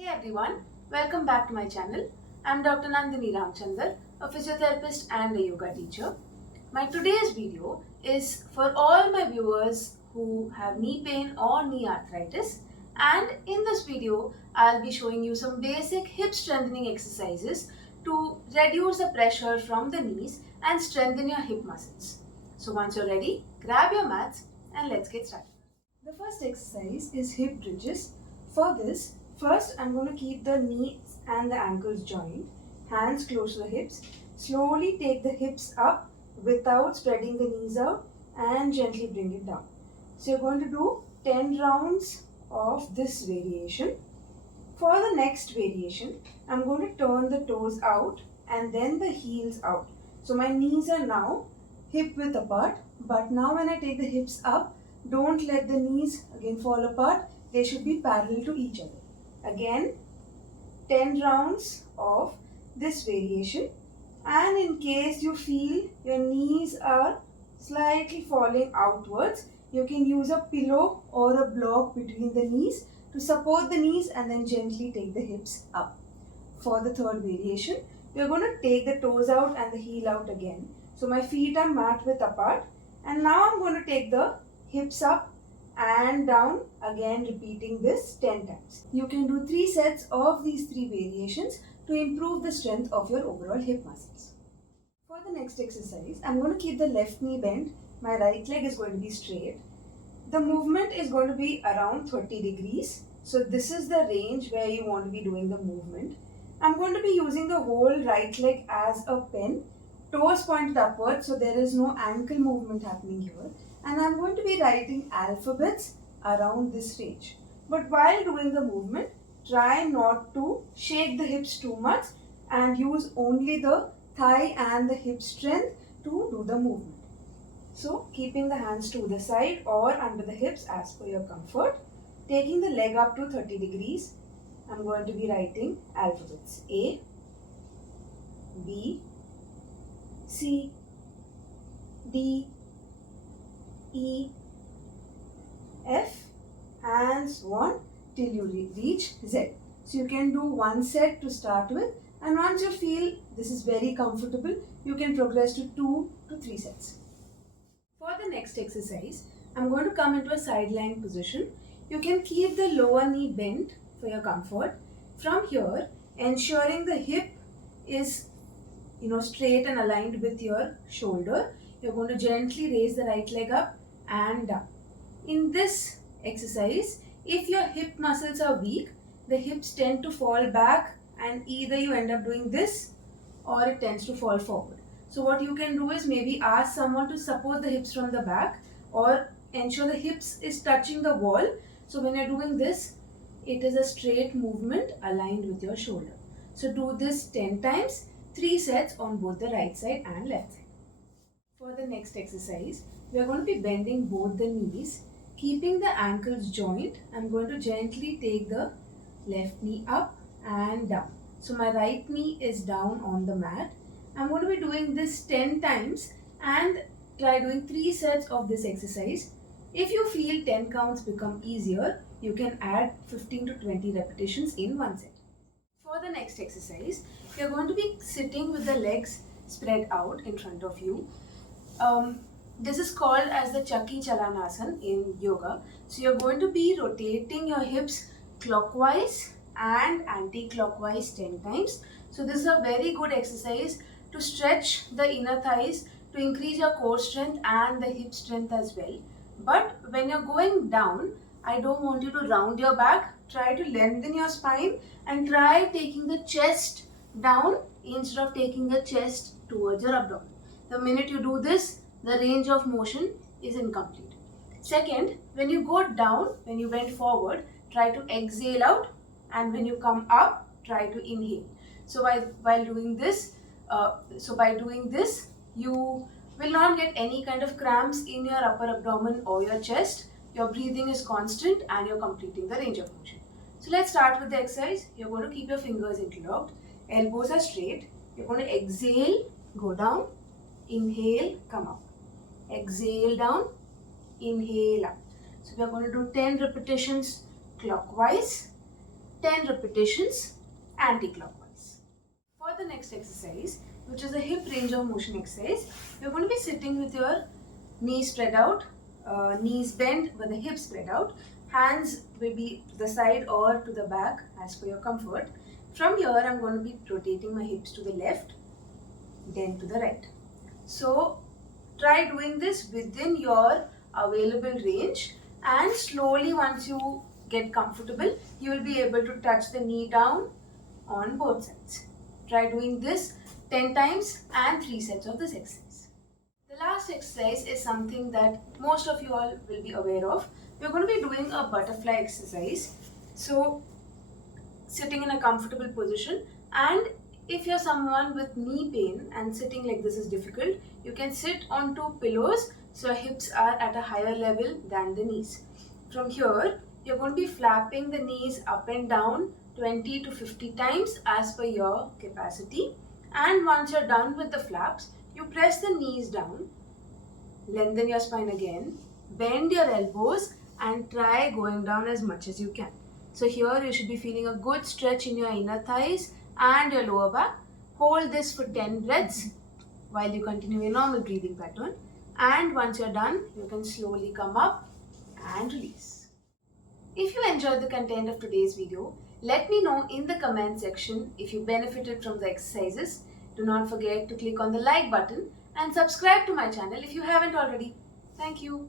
Hey everyone, welcome back to my channel. I'm Dr. Nandini Ramchandar, a physiotherapist and a yoga teacher. My today's video is for all my viewers who have knee pain or knee arthritis, and in this video I'll be showing you some basic hip strengthening exercises to reduce the pressure from the knees and strengthen your hip muscles. So once you're ready, grab your mats and let's get started. The first exercise is hip bridges. For this, first I'm going to keep the knees and the ankles joined, hands close to the hips. Slowly take the hips up without spreading the knees out and gently bring it down. So you're going to do 10 rounds of this variation. For the next variation, I'm going to turn the toes out and then the heels out. So my knees are now hip width apart, but now when I take the hips up, don't let the knees again fall apart. They should be parallel to each other. Again, 10 rounds of this variation. And in case you feel your knees are slightly falling outwards, you can use a pillow or a block between the knees to support the knees and then gently take the hips up. For the third variation, we are going to take the toes out and the heel out again. So my feet are mat width apart, and now I'm going to take the hips up and down, again repeating this 10 times. You can do 3 sets of these 3 variations to improve the strength of your overall hip muscles. For the next exercise, I'm going to keep the left knee bent. My right leg is going to be straight. The movement is going to be around 30 degrees. So this is the range where you want to be doing the movement. I'm going to be using the whole right leg as a pen. Toes pointed upwards, so there is no ankle movement happening here. And I'm going to be writing alphabets around this range. But while doing the movement, try not to shake the hips too much and use only the thigh and the hip strength to do the movement. So keeping the hands to the side or under the hips as per your comfort. Taking the leg up to 30 degrees, I'm going to be writing alphabets A, B, C, D, E, F and so on till you reach Z. So you can do one set to start with, and once you feel this is very comfortable, you can progress to 2 to 3 sets. For the next exercise, I'm going to come into a side lying position. You can keep the lower knee bent for your comfort. From here, ensuring the hip is straight and aligned with your shoulder, you're going to gently raise the right leg up and down. In this exercise, if your hip muscles are weak, the hips tend to fall back and either you end up doing this or it tends to fall forward. So what you can do is maybe ask someone to support the hips from the back or ensure the hips is touching the wall. So when you're doing this, it is a straight movement aligned with your shoulder. So do this 10 times, 3 sets on both the right side and left side. For the next exercise, we are going to be bending both the knees. Keeping the ankles joined, I'm going to gently take the left knee up and down. So my right knee is down on the mat. I'm going to be doing this 10 times and try doing 3 sets of this exercise. If you feel 10 counts become easier, you can add 15 to 20 repetitions in one set. For the next exercise, you're going to be sitting with the legs spread out in front of you. This is called as the Chakki Chalanasana in yoga. So you're going to be rotating your hips clockwise and anti-clockwise 10 times. So this is a very good exercise to stretch the inner thighs, to increase your core strength and the hip strength as well. But when you're going down, I don't want you to round your back. Try to lengthen your spine and try taking the chest down instead of taking the chest towards your abdomen. The minute you do this, the range of motion is incomplete. Second, when you go down, when you bend forward, try to exhale out, and when you come up, try to inhale. So while doing this, you will not get any kind of cramps in your upper abdomen or your chest. Your breathing is constant and you're completing the range of motion. So let's start with the exercise. You're going to keep your fingers interlocked, elbows are straight. You're going to exhale, go down, inhale, come up. Exhale down, inhale up. So we are going to do 10 repetitions clockwise 10 repetitions anti-clockwise. For the next exercise, which is a hip range of motion exercise, you're going to be sitting with your knees spread out, knees bent but the hips spread out. Hands will be to the side or to the back as per your comfort. From here, I'm going to be rotating my hips to the left, then to the right. So try doing this within your available range, and slowly, once you get comfortable, you will be able to touch the knee down on both sides. Try doing this 10 times and 3 sets of this exercise. The last exercise is something that most of you all will be aware of. We're going to be doing a butterfly exercise. So sitting in a comfortable position, and if you're someone with knee pain and sitting like this is difficult, you can sit on 2 pillows so your hips are at a higher level than the knees. From here, you're going to be flapping the knees up and down 20 to 50 times as per your capacity. And once you're done with the flaps, you press the knees down, lengthen your spine again, bend your elbows and try going down as much as you can. So here you should be feeling a good stretch in your inner thighs and your lower back. Hold this for 10 breaths while you continue your normal breathing pattern. And once you're done, you can slowly come up and release. If you enjoyed the content of today's video, let me know in the comment section if you benefited from the exercises. Do not forget to click on the like button and subscribe to my channel if you haven't already. Thank you.